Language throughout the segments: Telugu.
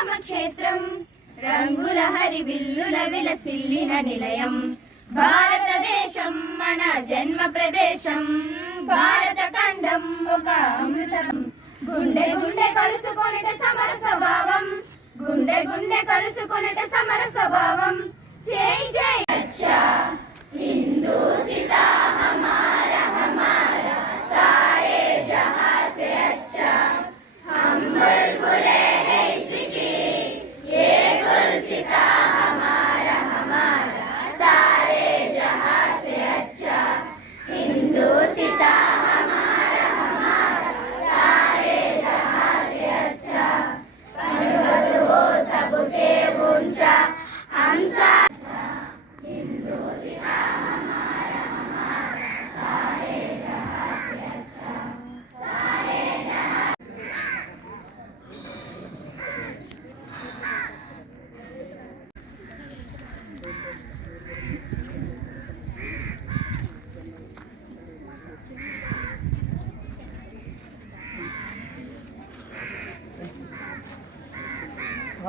తమ క్షేత్రం రంగుల హరి విల్లుల విలసిల్లిన నిలయం. భారతదేశం మన జన్మ ప్రదేశం. భారత ఖండం ఒక అమృతం గుండె గుండె కలుసుకొనిట సమర స్వభావం. గుండె గుండె కలుసుకొనిట సమర స్వభావం. జై జై. అచ్చా. హిందూ సారే జహా సే అచ్చా. హంబల్ బులే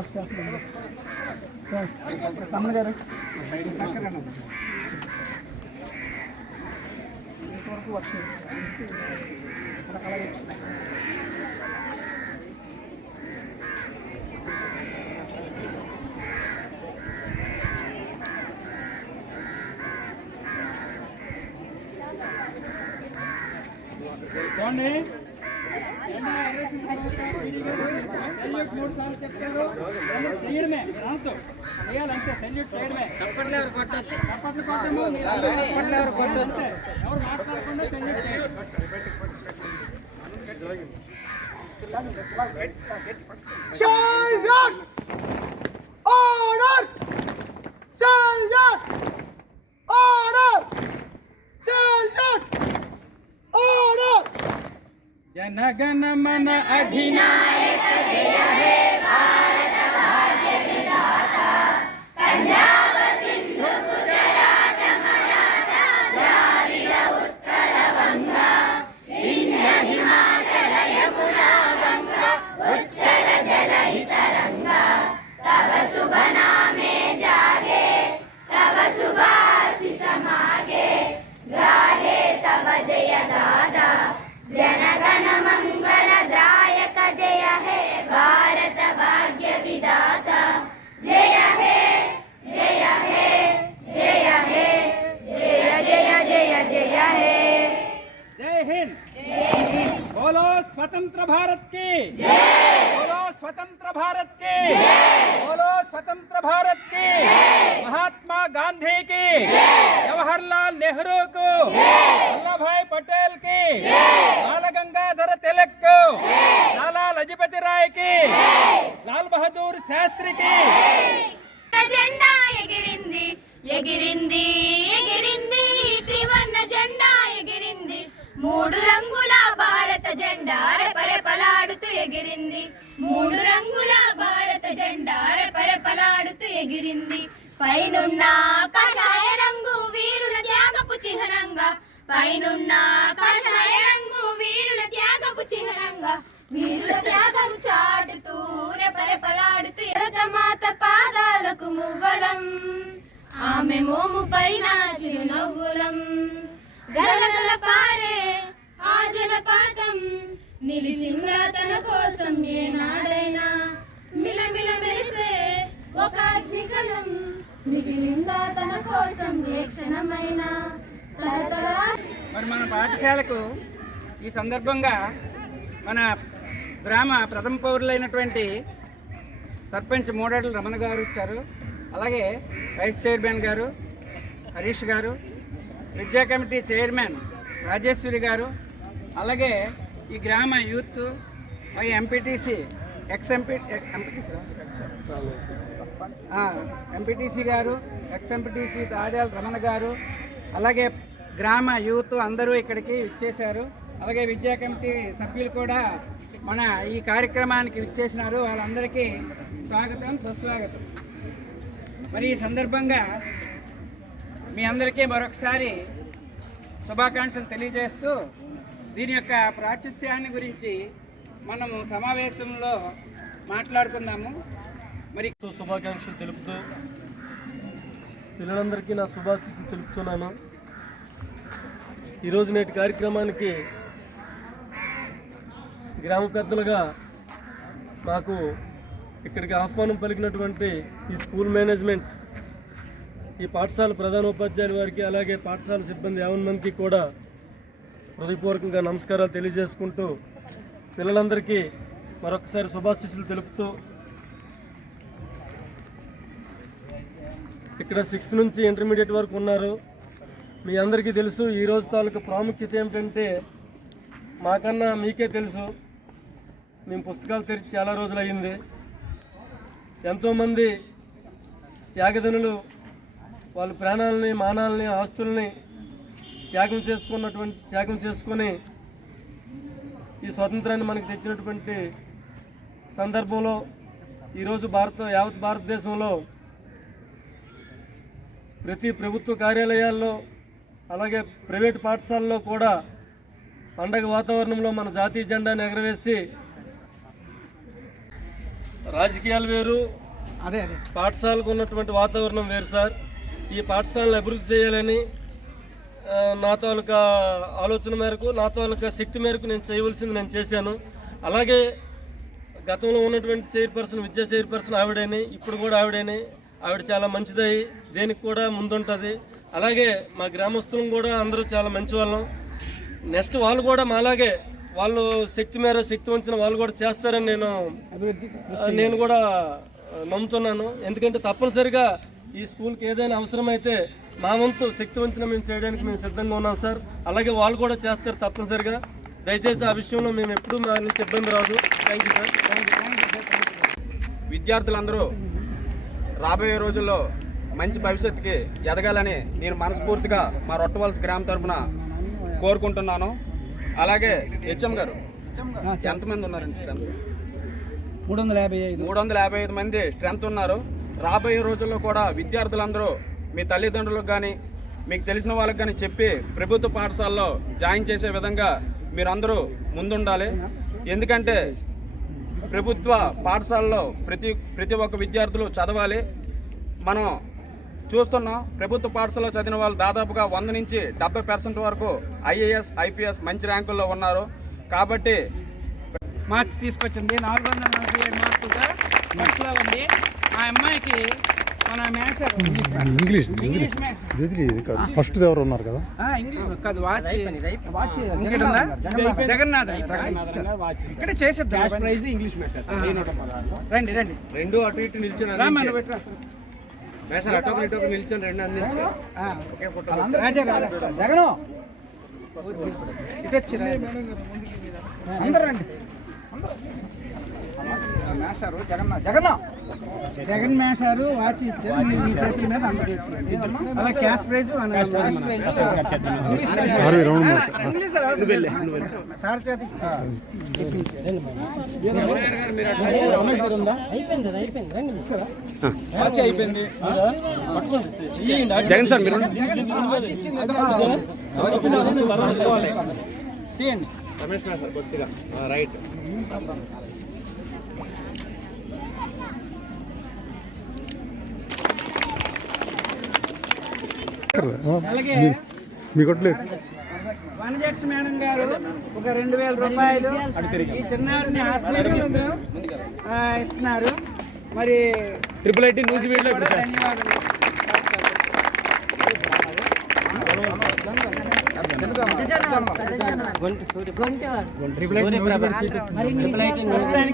సార్ తమ్ముడు గారు. వరకు వచ్చింది అలాగే Salute! जनगन मन पंजाब స్వతంత్ర భారత్కి బోలో స్వతంత్ర భారత్కి బోలో స్వతంత్ర భారత్కి మహాత్మా గాంధీ కి జవహర్ లాల్ నెహ్రూ కు వల్లభాయ్ పటేల్కి బాల గంగాధర తిలక్కు లాలా లజపతి రాయ్కి లాల్ బహదూర్ శాస్త్రి కి జెండా ఎగిరింది ఎగిరింది ఎగిరింది త్రివర్ణ జెండా ఎగిరింది మూడు రంగుల భారత జెండా రెపరెపలాడుతూ ఎగిరింది. మూడు రంగుల భారత జెండా రెపరెపలాడుతూ ఎగిరింది. పైనున్న కషాయ రంగు వీరుల త్యాగపు చిహ్నంగా. పైనున్న కషాయ రంగు వీరుల త్యాగపు చిహ్నంగా. వీరుల త్యాగం చాటుతూ రెపరెపలాడుతూ మాత పాదాలకు మువ్వలం. ఆమె మోము పైన చిరునవ్వులం. గలగల పారే ఆ జలపాతం నిలిచిందా తన కోసం ఏనాడైనా మిలమిల మెరిసే ఒక అగ్నికలం మిగిలిందా తన కోసం ఏ క్షణమైనా తరతరా. మరి మన పాఠశాలకు ఈ సందర్భంగా మన గ్రామ ప్రథమ పౌరులైనటువంటి సర్పంచ్ మూడేళ్ళ రమణ గారు ఇచ్చారు. అలాగే వైస్ చైర్మన్ గారు హరీష్ గారు విద్యా కమిటీ చైర్మన్ రాజేశ్వరి గారు అలాగే ఈ గ్రామ యూత్ అలాగే MPTC ex MP MPTC MPTC గారు ఎక్స్ ఎంపీటీసీ తాడాల రమణ గారు అలాగే గ్రామ యూత్ అందరూ ఇక్కడికి ఇచ్చేశారు అలాగే విద్యా కమిటీ సభ్యులు కూడా మన ఈ కార్యక్రమానికి విచ్చేసినారు. వాళ్ళందరికీ స్వాగతం సుస్వాగతం. మరి ఈ సందర్భంగా మీ అందరికీ మరొకసారి శుభాకాంక్షలు తెలియజేస్తూ దీని యొక్క ప్రాచుస్యాన్ని గురించి మనము సమావేశంలో మాట్లాడుకుందాము. మరి శుభాకాంక్షలు తెలుపుతూ పిల్లలందరికీ నా శుభాశీస్సులు తెలుపుతున్నాను. ఈరోజు నేటి కార్యక్రమానికి గ్రామ పెద్దలుగా మాకు ఇక్కడికి ఆహ్వానం పలికినటువంటి ఈ స్కూల్ మేనేజ్మెంట్ ఈ పాఠశాల ప్రధానోపాధ్యాయుల వారికి అలాగే పాఠశాల సిబ్బంది యావన్ మందికి కూడా హృదయపూర్వకంగా నమస్కారాలు తెలియజేసుకుంటూ పిల్లలందరికీ మరొకసారి శుభాశిస్సులు తెలుపుతూ ఇక్కడ సిక్స్త్ నుంచి ఇంటర్మీడియట్ వరకు ఉన్నారు. మీ అందరికీ తెలుసు ఈ రోజు తాలూకు ప్రాముఖ్యత ఏమిటంటే మాకన్నా మీకే తెలుసు. మేము పుస్తకాలు తెరిచి చాలా రోజులు అయింది ఎంతోమంది త్యాగదనులు వాళ్ళ ప్రాణాలని మానాలని ఆస్తుల్ని త్యాగం చేసుకున్నటువంటి త్యాగం చేసుకొని ఈ స్వాతంత్రాన్ని మనకు తెచ్చినటువంటి సందర్భంలో ఈరోజు భారత యావత్ భారతదేశంలో ప్రతి ప్రభుత్వ కార్యాలయాల్లో అలాగే ప్రైవేట్ పాఠశాలలో కూడా పండగ వాతావరణంలో మన జాతీయ జెండాను ఎగరవేసి రాజకీయాలు వేరు అదే అదే. పాఠశాలకు ఉన్నటువంటి వాతావరణం వేరు సార్. ఈ పాఠశాలను అభివృద్ధి చేయాలని నా తాలూకా ఆలోచన మేరకు నా తాలూకా శక్తి మేరకు నేను చేయవలసింది నేను చేశాను. అలాగే గతంలో ఉన్నటువంటి చైర్పర్సన్ విద్యా చైర్పర్సన్ ఆవిడని ఇప్పుడు కూడా ఆవిడని ఆవిడ చాలా మంచిదై దేనికి కూడా ముందుంటుంది. అలాగే మా గ్రామస్తులం కూడా అందరూ చాలా మంచి వాళ్ళం నెక్స్ట్ వాళ్ళు కూడా మాలాగే వాళ్ళు శక్తి మేర శక్తి వంచిన వాళ్ళు కూడా చేస్తారని నేను నేను కూడా నమ్ముతున్నాను. ఎందుకంటే తప్పనిసరిగా ఈ స్కూల్కి ఏదైనా అవసరమైతే మా వంతు శక్తి వంచన మేము చేయడానికి మేము సిద్ధంగా ఉన్నాం సార్. అలాగే వాళ్ళు కూడా చేస్తారు తప్పనిసరిగా. దయచేసి ఆ విషయంలో మేము ఎప్పుడూ మా నుంచి ఇబ్బంది రాదు. థ్యాంక్ యూ సార్ విద్యార్థులందరూ రాబోయే రోజుల్లో మంచి భవిష్యత్తుకి ఎదగాలని నేను మనస్ఫూర్తిగా మా రొట్టవలస గ్రామం తరపున కోరుకుంటున్నాను. అలాగే హెచ్ఎం గారు ఎంతమంది ఉన్నారండి స్ట్రెంత్ మూడు వందల యాభై ఐదు. మూడు వందల యాభై ఐదు మంది స్ట్రెంత్ ఉన్నారు. రాబోయే రోజుల్లో కూడా విద్యార్థులందరూ మీ తల్లిదండ్రులకు కానీ మీకు తెలిసిన వాళ్ళకి కానీ చెప్పి ప్రభుత్వ పాఠశాలలో జాయిన్ చేసే విధంగా మీరందరూ ముందుండాలి. ఎందుకంటే ప్రభుత్వ పాఠశాలలో ప్రతి ప్రతి ఒక్క విద్యార్థులు చదవాలి. మనం చూస్తున్నాం ప్రభుత్వ పాఠశాలలో చదివిన వాళ్ళు దాదాపుగా వంద నుంచి డెబ్బై పర్సెంట్ వరకు ఐఏఎస్ ఐపీఎస్ మంచి ర్యాంకుల్లో ఉన్నారు. కాబట్టి మార్క్స్ తీసుకొచ్చింది. నాలుగు వందల నలభై ఏడు మార్కులుగా ఫస్ట్లో ఉంది. ఆ అమ్మాయికి మన మేషర్ ఇంగ్లీష్ ఇంగ్లీష్. ఫస్ట్ ఎవరు ఉన్నారు కదా? ఆ, ఇంగ్లీష్. కాదు వాచ్. వాచ్. ఇంకేటి ఉందా? జగన్నాథ్ ఇక్కడ చేసేద్దాం. ప్రైజ్ ఇంగ్లీష్ రండి రండి. రెండు అటు ఇటు నిల్చొని రామన్న పెట్టరా మేసారు అటు ఒకరు ఇటు ఒకరు నిల్చొని రెండు అందించారు రాజా రాజా. జగను. ఇటు వచ్చి అందరూ రండి. మేషారు జగన్న జగన్న జగన్ మేషారు వాచ్ ఇచ్చారు. మీరు మీ చేతుల మీద అందజేసి అలా క్యాష్ ప్రైజ్ సార్ చేతి జగన్ సార్ మీరు తీయండి రమేష్ సార్ కొద్దిగా. రైట్. మీ కొట్టలేదు వనజక్ష మేడం గారు ఒక రెండు వేల రూపాయలు ఈ చిన్నారిని హాస్పిటల్ ఇస్తున్నారు. మరి ట్రిపుల్ ఐటీ న్యూస్ వీడియో ధన్యవాదాలు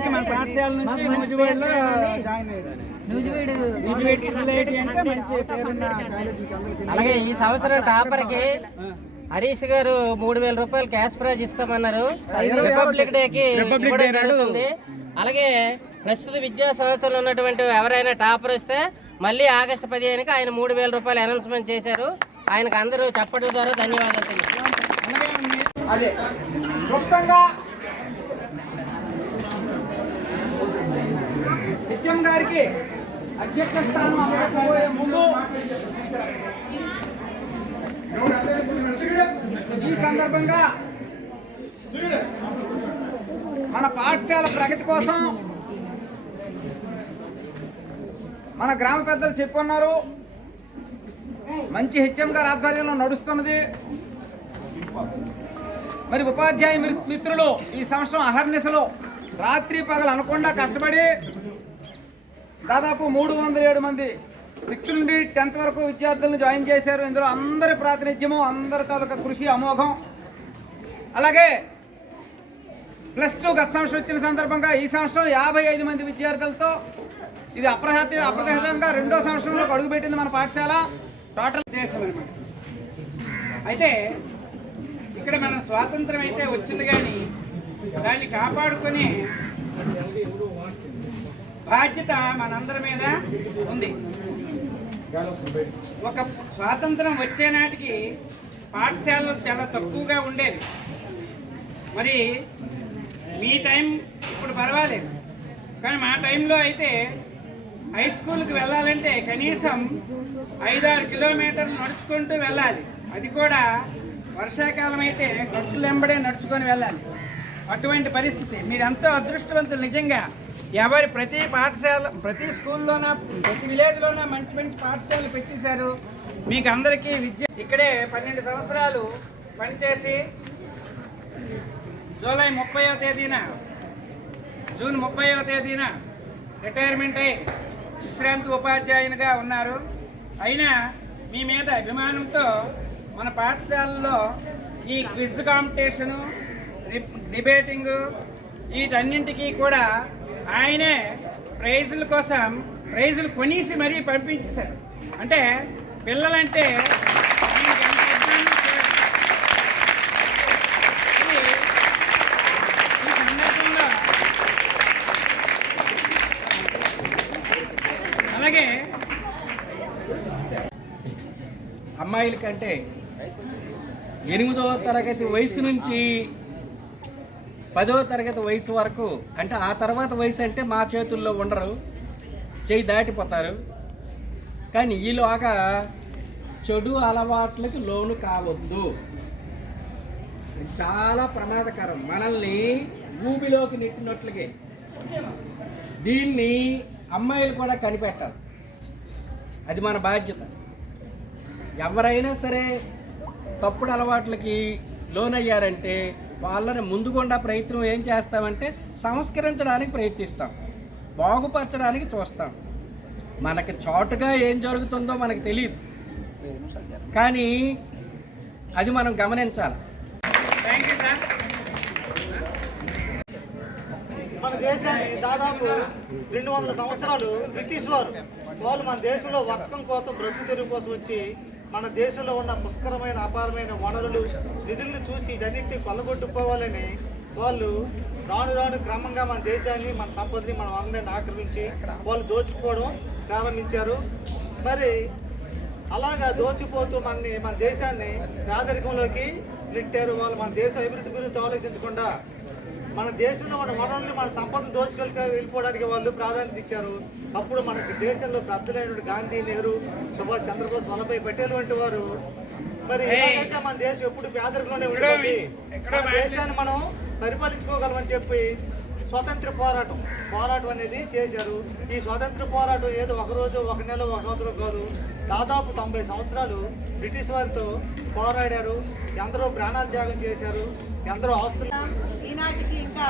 మన పాఠశాల నుంచి జాయిన్ అయ్యారు. అలాగే ఈ సంవత్సరం టాపర్కి హరీష్ గారు మూడు వేల రూపాయలు క్యాష్ ప్రైజ్ ఇస్తామన్నారు. రిపబ్లిక్ డేకి ఇవ్వడం జరుగుతుంది. అలాగే ప్రస్తుత విద్యా సంవత్సరంలో ఉన్నటువంటి ఎవరైనా టాపర్ వస్తే మళ్ళీ ఆగస్టు పదిహేనుకి ఆయన మూడు వేల రూపాయలు అనౌన్స్మెంట్ చేశారు. ఆయనకు అందరూ చెప్పడం ద్వారా ధన్యవాదాలు. అదే. హెచ్ఎం గారికి అధ్యక్ష స్థానం అమ్మకపోయే ముందు ఈ సందర్భంగా మన పాఠశాల ప్రగతి కోసం మన గ్రామ పెద్దలు చెప్పున్నారు. మంచి హెచ్ఎం గారి ఆధ్వర్యంలో నడుస్తున్నది. మరి ఉపాధ్యాయ మిత్రులు ఈ సంవత్సరం అహర్నిశలో రాత్రి పగలు అనకుండా కష్టపడి దాదాపు మూడు వందల ఏడు మంది. సిక్స్త్ నుండి టెన్త్ వరకు విద్యార్థులను జాయిన్ చేశారు. ఇందులో అందరి ప్రాతినిధ్యము అందరి తాలూకా కృషి అమోఘం. అలాగే ప్లస్ టూ గత సంవత్సరం వచ్చిన సందర్భంగా ఈ సంవత్సరం యాభై ఐదు మంది విద్యార్థులతో ఇది అప్రహత అప్రతిహతంగా రెండో సంవత్సరంలో అడుగుపెట్టింది మన పాఠశాల. టోటల్ ఉద్దేశం అనమాట అయితే ఇక్కడ మన స్వాతంత్రం అయితే వచ్చింది కానీ దాన్ని కాపాడుకొని బాధ్యత మనందరి మీద ఉంది. ఒక స్వాతంత్రం వచ్చే నాటికి పాఠశాలలు చాలా తక్కువగా ఉండేవి. మరి మీ టైం ఇప్పుడు పర్వాలేదు. కానీ మా టైంలో అయితే హై స్కూల్కి వెళ్ళాలంటే కనీసం ఐదారు కిలోమీటర్లు నడుచుకుంటూ వెళ్ళాలి. అది కూడా వర్షాకాలం అయితే గట్టులెంబడే నడుచుకొని వెళ్ళాలి. అటువంటి పరిస్థితి. మీరు ఎంతో అదృష్టవంతులు నిజంగా. ఎవరి ప్రతి పాఠశాల ప్రతి స్కూల్లోన ప్రతి విలేజ్లోన మంచి మంచి పాఠశాలలు పెట్టేశారు. మీకు అందరికీ విద్య ఇక్కడే పన్నెండు సంవత్సరాలు పనిచేసి జూలై ముప్పైవ తేదీన జూన్ ముప్పైవ తేదీన రిటైర్మెంట్ అయి విశ్రాంతి ఉపాధ్యాయునిగా ఉన్నారు. అయినా మీ మీద అభిమానంతో మన పాఠశాలలో ఈ క్విజ్ కాంపిటీషను డిబేటింగ్ వీటన్నింటికీ కూడా ఆయనే ప్రైజుల కోసం ప్రైజులు కొనేసి మరీ పంపించేశారు. అంటే పిల్లలంటే అలాగే అమ్మాయిల కంటే ఎనిమిదవ తరగతి వయసు నుంచి పదో తరగతి వయసు వరకు అంటే ఆ తర్వాత వయసు అంటే మా చేతుల్లో ఉండరు చేయి దాటిపోతారు. కానీ ఈలోగా చెడు అలవాట్లకి లోను కావద్దు. చాలా ప్రమాదకరం. మనల్ని ఊబిలోకి నెట్టినట్లుగే. దీన్ని అమ్మాయిలు కూడా కనిపెట్టాలి అది మన బాధ్యత. ఎవరైనా సరే తప్పుడు అలవాట్లకి లోనయ్యారంటే వాళ్ళని ముందుగుండా ప్రయత్నం ఏం చేస్తామంటే సంస్కరించడానికి ప్రయత్నిస్తాం. బాగుపరచడానికి చూస్తాం. మనకి చోటుగా ఏం జరుగుతుందో మనకు తెలియదు కానీ అది మనం గమనించాలి. థ్యాంక్ యూ సార్ మన దేశాన్ని దాదాపు రెండు వందల సంవత్సరాలు బ్రిటిష్ వారు వాళ్ళు మన దేశంలో వర్గం కోసం బ్రతుకు తెరువు కోసం వచ్చి మన దేశంలో ఉన్న పుష్కరమైన అపారమైన వనరులు నిధులను చూసి ఇటన్నిటిని కొల్లగొట్టుకోవాలని వాళ్ళు రాను రాను క్రమంగా మన దేశాన్ని మన సంపదని మన వనరులను ఆక్రమించి వాళ్ళు దోచుకోవడం ప్రారంభించారు. మరి అలాగా దోచిపోతూ మనని మన దేశాన్ని పేదరికంలోకి నెట్టారు. వాళ్ళు మన దేశ అభివృద్ధి గురించి ఆలోచించకుండా మన దేశంలో మన వనరుల్ని మన సంపదను దోచుకెళ్ళి వెళ్ళిపోవడానికి వాళ్ళు ప్రాధాన్యత ఇచ్చారు. అప్పుడు మనకి దేశంలో పెద్దలైన గాంధీ నెహ్రూ సుభాష్ చంద్రబోస్ వల్లభాయ్ పటేల్ వంటి వారు. మరి ఇలాగైతే మన దేశం ఎప్పుడు పేదరికంలోనే ఉంటుంది మన దేశాన్ని మనం పరిపాలించుకోగలమని చెప్పి స్వాతంత్ర పోరాటం. పోరాటం అనేది చేశారు. ఈ స్వాతంత్ర పోరాటం ఏదో ఒక రోజు ఒక నెల ఒక సంవత్సరం కాదు. దాదాపు తొంభై సంవత్సరాలు బ్రిటిష్ వారితో పోరాడారు. ఎందరో ప్రాణాలు త్యాగం చేశారు. ఎందరో ఆస్తులు ఈనాటికి ఇంకా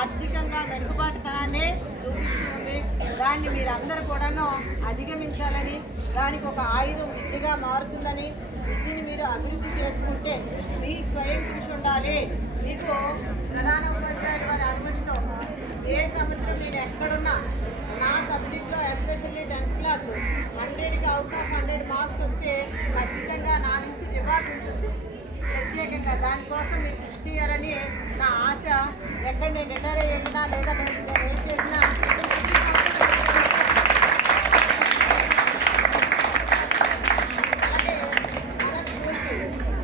ఆర్థికంగా వెనుకబాటుతనాన్ని చూపిస్తుంది దాన్ని మీరందరూ కూడాను అధిగమించాలని దానికి ఒక ఆయుధం విద్యగా మారుతుందని విద్యని మీరు అభివృద్ధి చేసుకుంటే మీ స్వయం కృషి ఉండాలి. మీకు ప్రధాన ఉపాధ్యాయుల వారి అనుమతితో ఏ సంవత్సరం నేను ఎక్కడున్నా నా సబ్జెక్ట్లో ఎస్పెషల్లీ టెన్త్ క్లాస్ హండ్రెడ్కి అవుట్ ఆఫ్ హండ్రెడ్ మార్క్స్ వస్తే ఖచ్చితంగా నా నుంచి రివార్డ్ ఉంటుంది. ప్రత్యేకంగా దానికోసం మీకు చేయాలని నా ఆశ. ఎక్కడ నేను రిటైర్ అయ్యినా లేదా నేను నేను ఏం చేసినా. అలాగే మన స్కూల్కి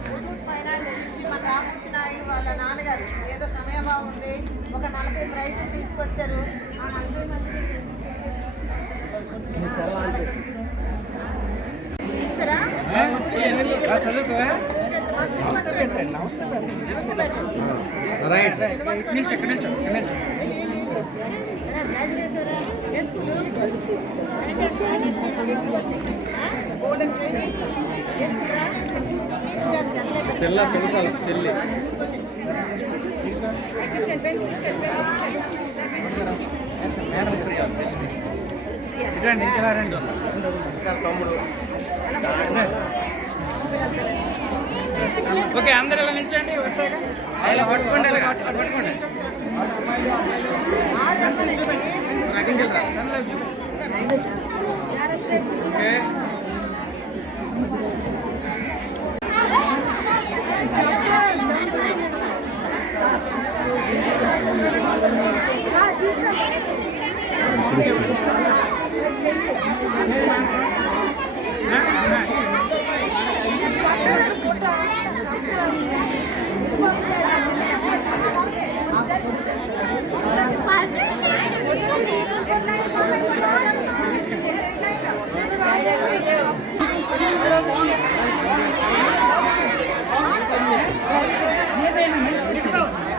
ముత్తూట్ ఫైనాన్స్ నుంచి మన రామూర్తి నాయుడు వాళ్ళ నాన్నగారు ఏదో సమయభావం ఉంది. ఒక నలభై ప్రైజులు తీసుకొచ్చారు. ఆ నలభై మందిని చూసారా? చదువుకోవా నమస్తే పెట్టండి నమస్తే పెట్టండి ఇక్కడి నుంచి ఇక్కడి నుంచి ఇక్కడి నుంచి రాజరాజేశ్వర ఏ స్కూలు గోల్డెన్ ట్రైనింగ్ చేస్తుందా పిల్ల పిల్లసాలు చెల్లి రండి ఇంకా రండి తమ్ముడు ఓకే అందరు ఇలా నిల్చోండి. ఇలా పట్టుకోండి ఇలా పట్టుకోండి. ఓకే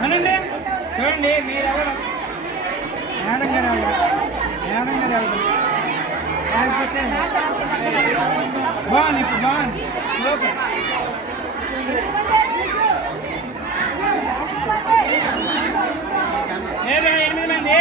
అనండి చూడండి మీరు ఎవరు మేడం గారు మేడం గారు బాగుంది ఇప్పుడు బాగుంది ఎనిమిది మంది